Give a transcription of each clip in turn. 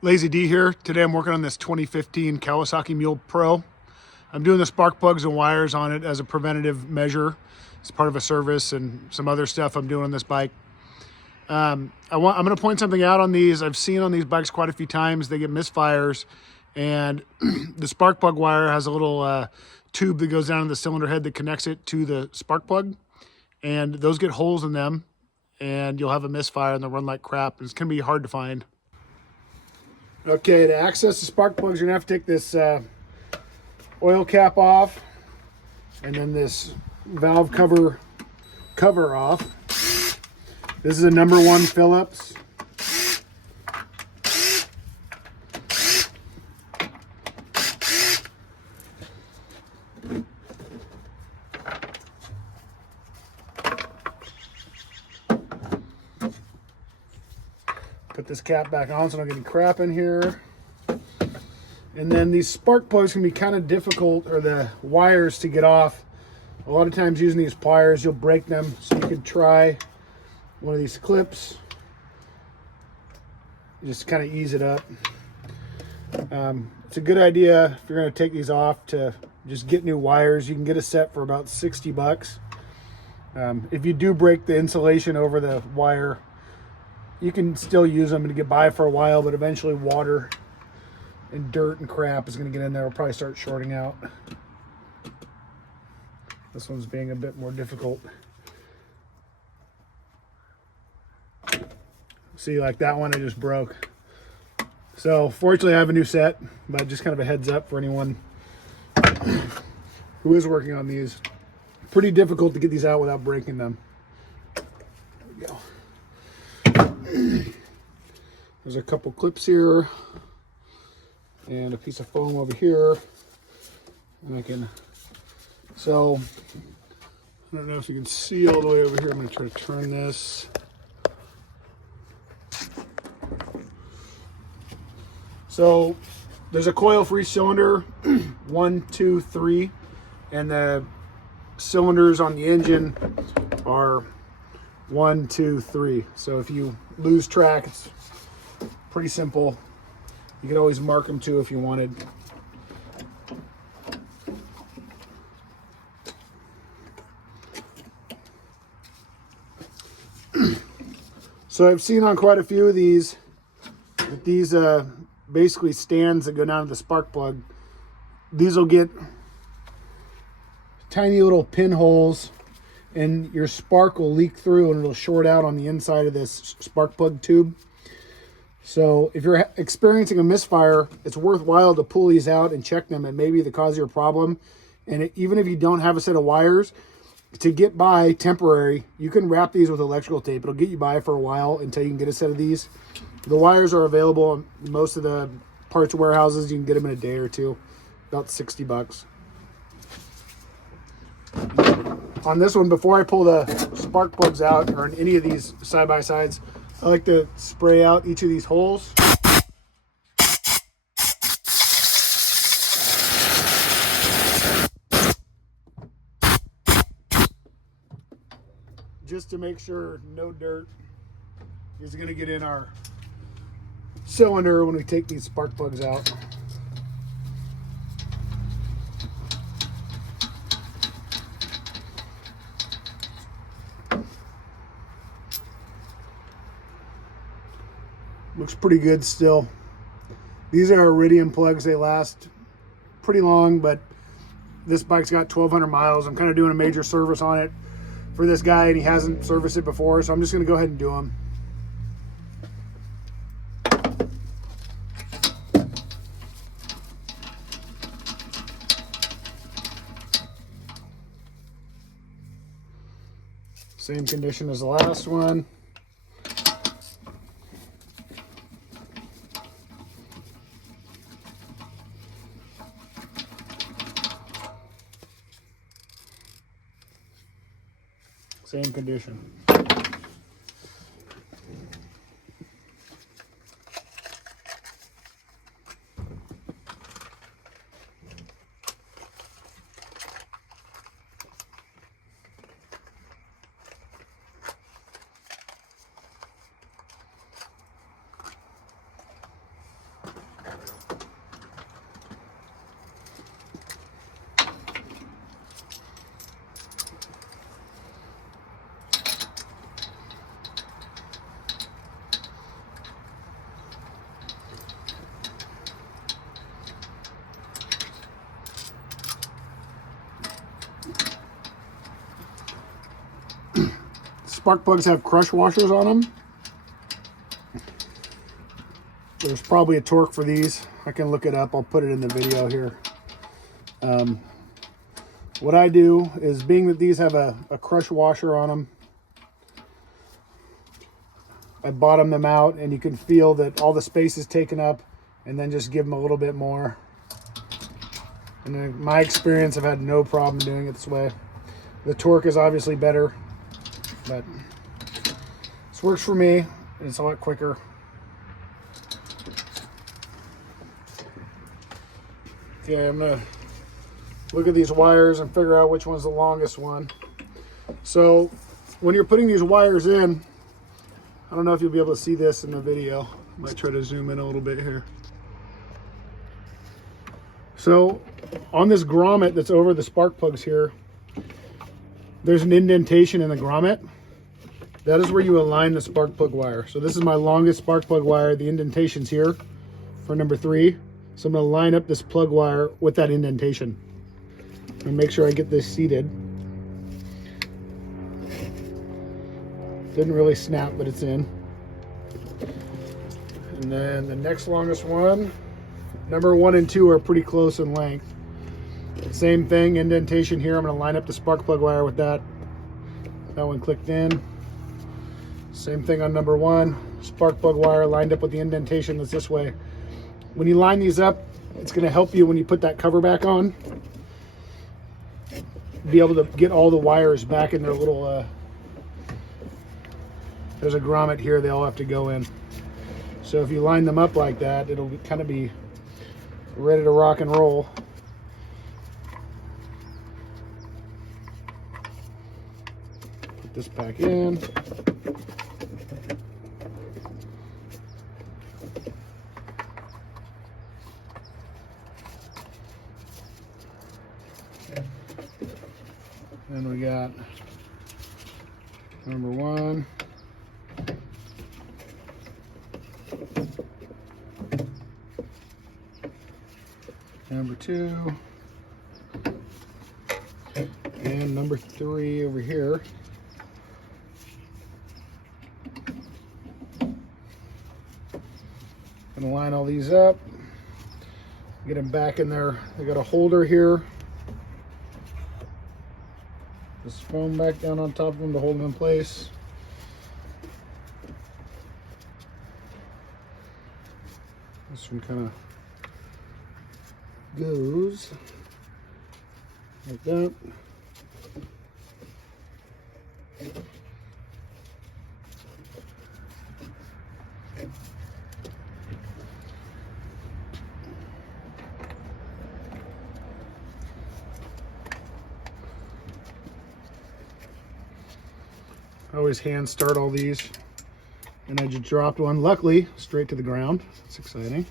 Lazy D here. Today I'm working on this 2015 Kawasaki Mule Pro. I'm doing the spark plugs and wires on it as a preventative measure. It's part of a service and some other stuff I'm doing on this bike. I'm going to point something out on these. I've seen on these bikes quite a few times. They get misfires, and the spark plug wire has a little tube that goes down in the cylinder head that connects it to the spark plug, and those get holes in them, and you'll have a misfire and they'll run like crap. It's going to be hard to find. Okay, to access the spark plugs, you're gonna have to take this oil cap off, and then this valve cover off. This is a number 1 Phillips. Put this cap back on so I don't get any crap in here. And then these spark plugs can be kind of difficult, or the wires, to get off. A lot of times using these pliers, you'll break them. So you could try one of these clips. Just kind of ease it up. It's a good idea if you're going to take these off to just get new wires. You can get a set for about 60 bucks. If you do break the insulation over the wire, you can still use them to get by for a while, but eventually water and dirt and crap is going to get in there. It'll probably start shorting out. This one's being a bit more difficult. See, like that one I just broke. So fortunately I have a new set, but just kind of a heads up for anyone who is working on these. Pretty difficult to get these out without breaking them. There we go. There's a couple clips here and a piece of foam over here, and so I don't know if you can see all the way over here. I'm going to try to turn this. So there's a coil for each cylinder, 1, 2, 3, and the cylinders on the engine are 1, 2, 3. So if you lose track, it's pretty simple. You can always mark them too if you wanted. So I've seen on quite a few of these that these basically stands that go down to the spark plug. These will get tiny little pinholes, and your spark will leak through and it'll short out on the inside of this spark plug tube. So if you're experiencing a misfire, it's worthwhile to pull these out and check them. It may be the cause of your problem. And even if you don't have a set of wires, to get by temporary, you can wrap these with electrical tape. It'll get you by for a while until you can get a set of these. The wires are available in most of the parts warehouses. You can get them in a day or two, about 60 bucks. On this one, before I pull the spark plugs out, or in any of these side-by-sides, I like to spray out each of these holes. Just to make sure no dirt is going to get in our cylinder when we take these spark plugs out. Looks pretty good still. These are iridium plugs. They last pretty long, but this bike's got 1,200 miles. I'm kind of doing a major service on it for this guy, and he hasn't serviced it before, so I'm just going to go ahead and do them. Same condition as the last one. Same condition. spark plugs have crush washers on them. There's probably a torque for these. I can look it up. I'll put it in the video here. What I do is, being that these have a crush washer on them, I bottom them out, and you can feel that all the space is taken up, and then just give them a little bit more. And in my experience, I've had no problem doing it this way. The torque is obviously better, but this works for me, and it's a lot quicker. Okay, I'm gonna look at these wires and figure out which one's the longest one. So when you're putting these wires in, I don't know if you'll be able to see this in the video. I might try to zoom in a little bit here. So on this grommet that's over the spark plugs here, there's an indentation in the grommet. That is where you align the spark plug wire. So this is my longest spark plug wire. The indentation's here for number 3. So I'm going to line up this plug wire with that indentation and make sure I get this seated. Didn't really snap, but it's in. And then the next longest one, number 1 and 2 are pretty close in length. Same thing, indentation here. I'm going to line up the spark plug wire with that. That one clicked in. Same thing on number 1, spark plug wire lined up with the indentation that's this way. When you line these up, it's going to help you when you put that cover back on, be able to get all the wires back in their little, there's a grommet here they all have to go in. So if you line them up like that, it'll kind of be ready to rock and roll. Put this back in. Then we got number 1. Number 2. And number 3 over here. Gonna line all these up, get them back in there. They got a holder here. This foam back down on top of them to hold them in place. This one kind of goes like that. I always hand start all these, and I just dropped one, luckily, straight to the ground. That's exciting.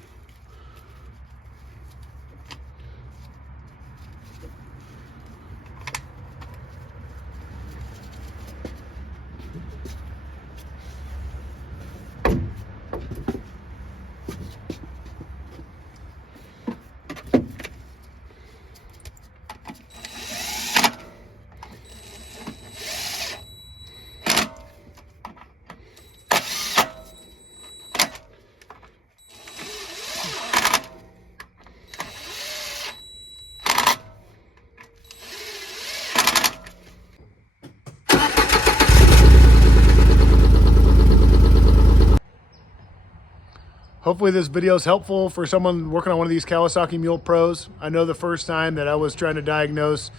Hopefully this video is helpful for someone working on one of these Kawasaki Mule Pros. I know the first time that I was trying to diagnose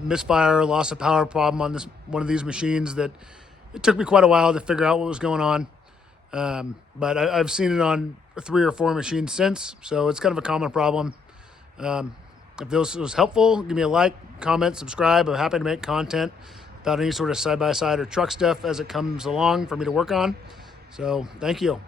misfire, loss of power problem on one of these machines, that it took me quite a while to figure out what was going on. But I've seen it on 3 or 4 machines since, so it's kind of a common problem. If this was helpful, give me a like, comment, subscribe. I'm happy to make content about any sort of side-by-side or truck stuff as it comes along for me to work on. So thank you.